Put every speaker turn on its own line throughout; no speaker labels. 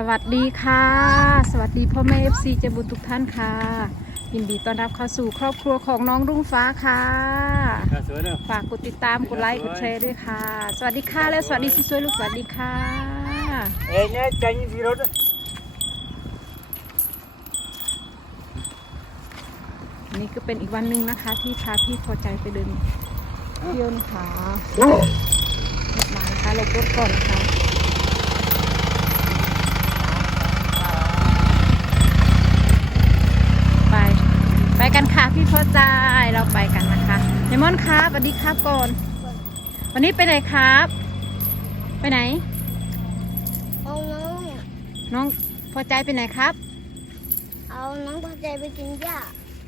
สวัสดีค่ะ สวัสดีพ่อแม่เอฟซีเจบุญทุกท่านค่ะ ยินดีต้อนรับเข้าสู่ครอบครัวของน้องรุ่งฟ้าค่ะ
ข้าสวยเนอะ
ฝากกดติดตามกดไลค์กดแชร์ด้วยค่ะ สวัสดีค่ะและสวัสดีสวยๆลูกสวัสดีค่ะ
เอ้ยเนี่ยใจเย็นพี่รถ
นี่ก็เป็นอีกวันหนึ่งนะคะ ที่พาพี่พอใจไปเดินเที่ยวนะคะมานะคะหลบรถก่อนนะคะ ไป ไป กันค่ะพี่พอใจเราไปกันนะคะเดมอนครับสวัสดีครับก่อน วันนี้ไปไหนครับ ไปไหน
เอาน้อง
น้องพอใจไปไหนครับ
เอาน้องพอใจไปกินหญ้า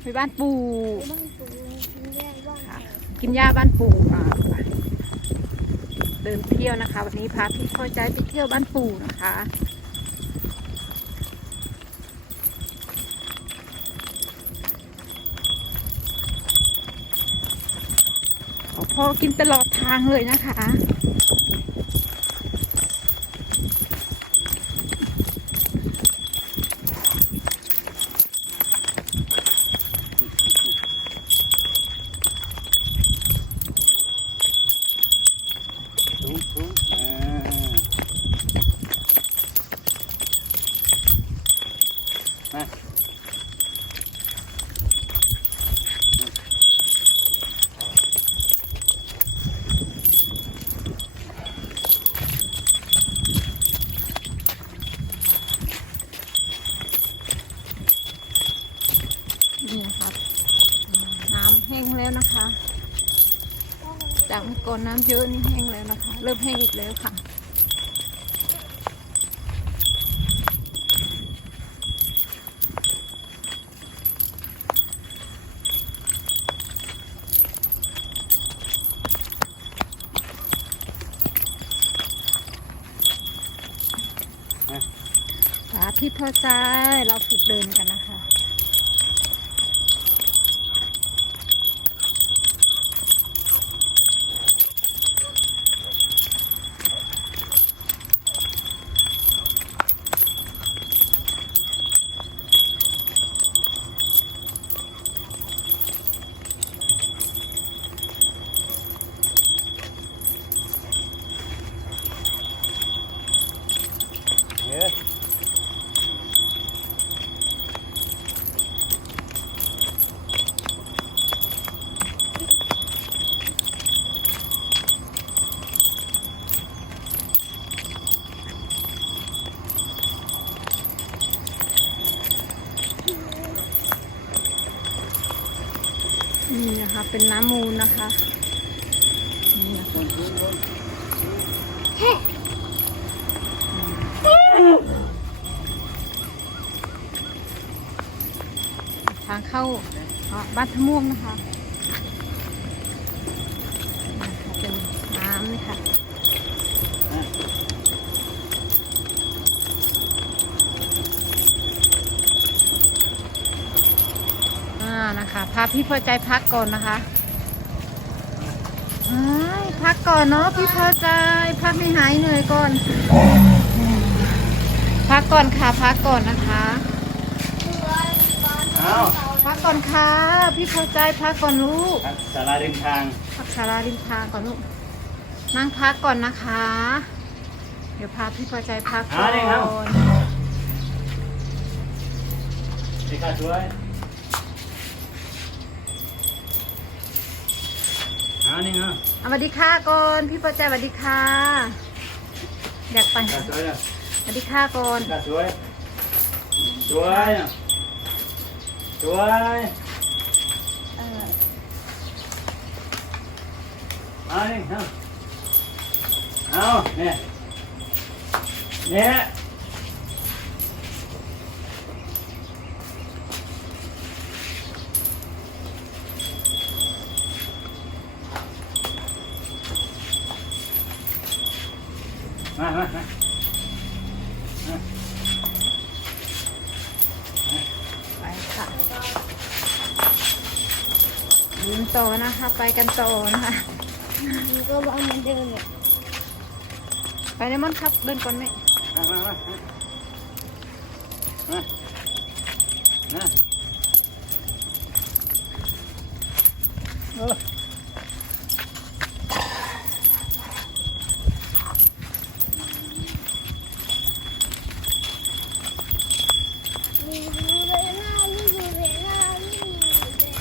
ไปบ้านปู่
ไปบ้านปู่กินหญ้าบ้าน
ค่ะกินหญ้าบ้านปู่อ่าไปเดินเที่ยวนะคะ วันนี้พาพี่พอใจไปเที่ยวบ้านปู่นะคะ พอกินตลอดทางเลยนะคะ
สูงสูงอ่ามา
นี่นะครับอืมน้ำแห้งแล้วนะคะ จา กเมื่อก่อนน้ำเยอะนี่แห้งแล้วนะคะ เริ่มแห้งอีกแล้วค่ะ สาธิตพอใจเราฝึกเดินกันนะคะ
เฮ้ย
นี่นะคะ เป็นน้ำมูลนะคะนี่นะคะทางเข้าบ้านทะม่วงนะคะเป็นน้ำนี่ค่ะ นะคะ พาพี่พอใจพักก่อนนะคะอ้ายพักก่อนเนาะพี่พอใจ พักไม่หายเหนื่อยก่อน พักก่อนค่ะ พักก่อนนะคะ
เอา
พักก่อนค่ะ พี่พอใจพักก่อนลูก
ครับสาราริมทาง
พักศาลาริมทางก่อนลูกนั่งพักก่อนนะคะ เดี๋ยวพาพี่พอใจพักก่อน
ดีข้าสวยเอา นี่เอา
เอาสวัสดีค่ะก่อนพี่พอใจสวัสดีค่ะ อยากไป
ข้าสวยเนอะ
สวัสดีค่ะก่อน
ข้าสวย สวยเนอะสวย
เออ
เอานี่เอาเอาเนี่ยเนี่ย มามามา
ไปค่ะยืนต่อนะคะ ไปกันต่อนะคะ
มันก็บอกเหมือนเดิมเนี่ย
ไปเลยมอนครับเดินก่อนไหม
มามามานะนะเออ
มีดูเลยหน้าลูกดูเลยหน้าลูกเลย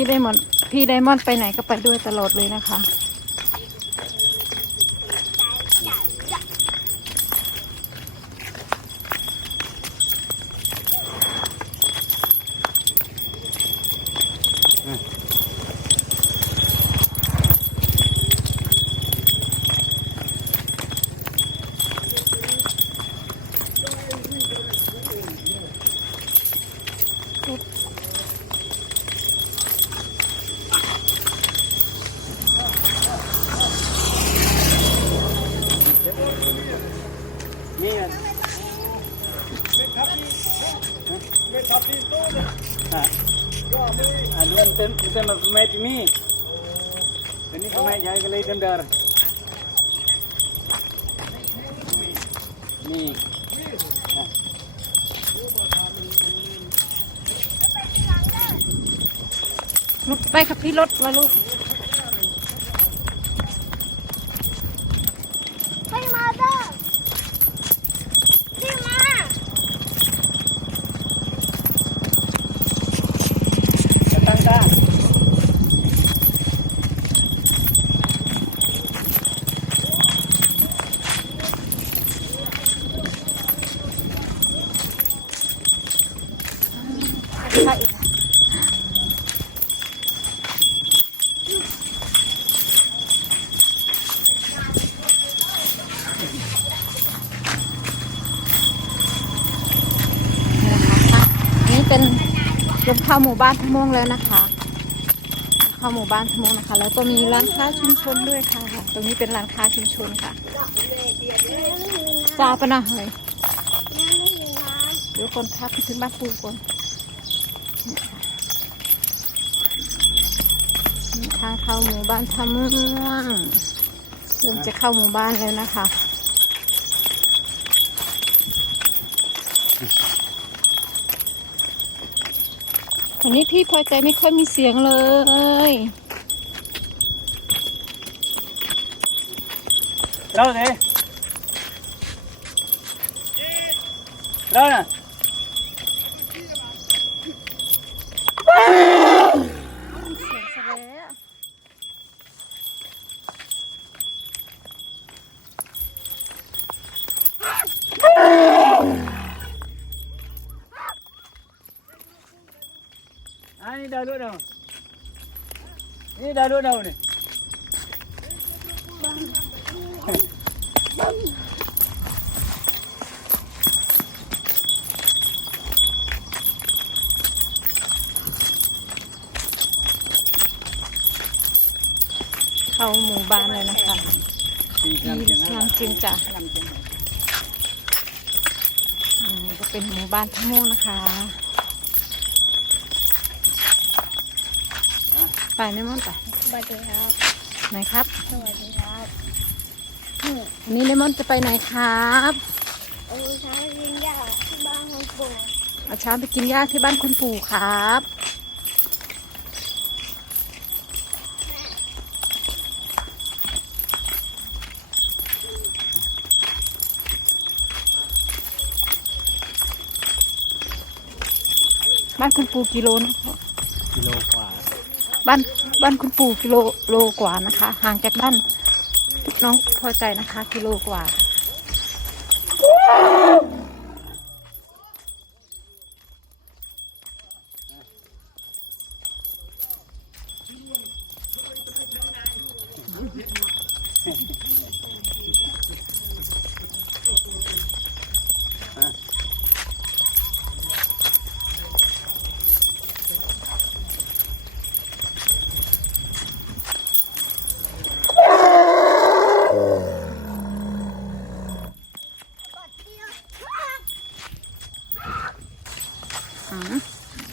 พี่ไดมอนด์พี่ไดมอนด์ไปไหนก็ไปด้วยตลอดเลยนะคะ
นี่อะอะอันนู้นเต็มเต็มมาไม่ที่มีอันนี้ทำไมใหญ่ก็เลยเต็มเดอร์นี่อะ
ลุกไปครับพี่รถมาลูก
ให้มาเด้อพี่มา
จะตั้งตา
ใช่นี่เป็นเดินเข้าหมู่บ้านทะมงแล้วนะคะเข้าหมู่บ้านทะมงนะคะ แล้วก็มีร้านค้าชุมชนด้วยค่ะ ตรงนี้เป็นร้านค้าชุมชนค่ะ
แม่ไม่มีน้
จ้าปะนะเฮ้ยำ
แม่ไม่มีน้
เดี๋ยวคนพักไปถึงบ้านปูก่อนนี่ ทางเข้าหมู่บ้านทะม่วงเริ่มจะเข้าหมู่บ้านแล้วนะคะวันนี้พี่พอใจไม่ค่อยมีเสียงเลย
เราเลยเราน่ะ
เสียงซะแล้ว
อันนี้ดาวดานี่ดาวดาวนี่
เข้าหมู่ บ้านเลยนะคะ
สี่
ที่
คำเชียง
เชียงจิงจ้ะอืมก็เป็นหมู่บ้านทะม่วงนะคะ ไปไหม่ม่อนไปำ
สวัสดีครับ
ไหนครับ
สวัสดีครับนี่
วันนี้เลมอนจะไปไหนครับ
เอาช้างกินหญ้าที่บ้านของปู่
เอาช้างไปกินหญ้าที่บ้านคุณปู่ครับ บ้านคุณปู่กิโลนะ
กิโลกว่า
บ้านบ้านคุณปู่กิโลโลกว่านะคะ ห่างจากบ้านน้องพอใจนะคะ กิโลกว่า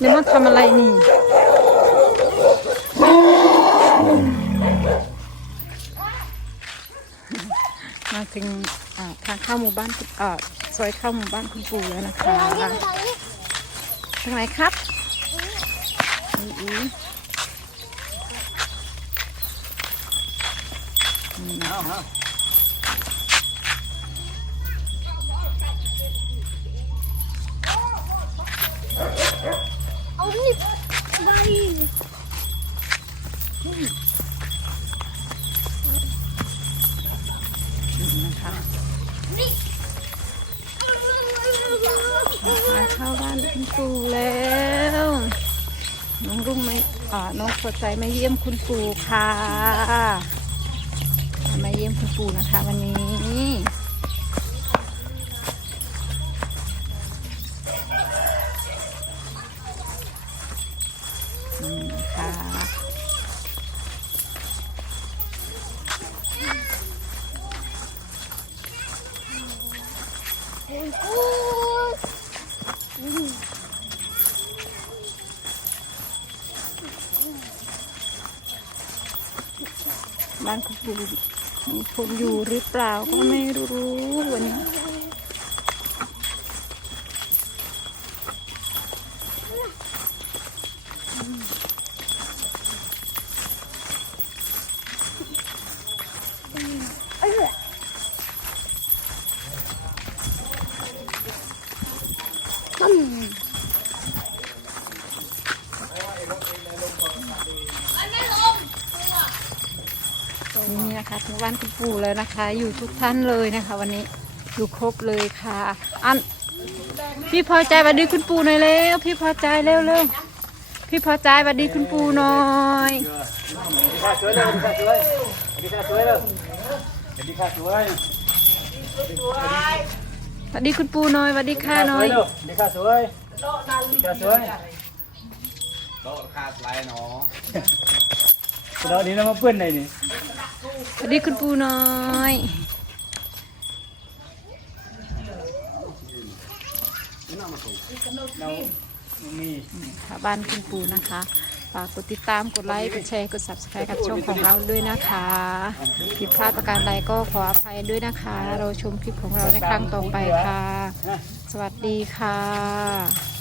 เดี๋ยวมาทำอะไรนี่มาถึงทางเข้าหมู่บ้านซอยเข้าหมู่บ้านคุณปู่แล้วนะคะ
ทาง
ไหนครับนี่อีนี่นะ
เอาเอา
เอานี่ไป
นี่นะคะ
นี่
มา เข้าบ้านคุณปู่แล้ว น้องรุ่งไม่อ่าน้องสดใจมาเยี่ยมคุณปู่ค่ะ มาเยี่ยมคุณปู่นะคะวันนี้นี่ะคะ บ้านคุณปู่มีคนอยู่หรือเปล่าก็ไม่รู้วันนี้
อืม
นี่นะคะถึงบ้านคุณ ปู่แล้วนะคะ อยู่ทุกท่านเลยนะคะ วันนี้อยู่ครบเลยค่ะอันพี่พอใจสวัสดีคุณปู่หน่อยเร็วพี่พอใจเร็วเร็วพี่พอใจสวัสดีคุณปู่หน่อย
ดีค่ะสวยเลยดีค่ะสวยดีค่ะสวยเลยดีค่ะสวย
สวัสดีคุณปู่หน่อยสวัสดีค่ะหน่อย
ดีค่ะสวยดีค่ะสวย
โต๊ะคาดไลน์เนาะ
เรานี้เรามาเพื่อนไหนนี่
สวัสดีคุณปูน่อยค่ะบ้านคุณปูนะคะฝากกดติดตามกดไลค์กดแชร์กด subscribe กับช่องของเราด้วยนะคะผิดพลาดประการใดก็ขออภัยด้วยนะคะ เราชมคลิปของเราในครั้งต่อไปค่ะ สวัสดีค่ะ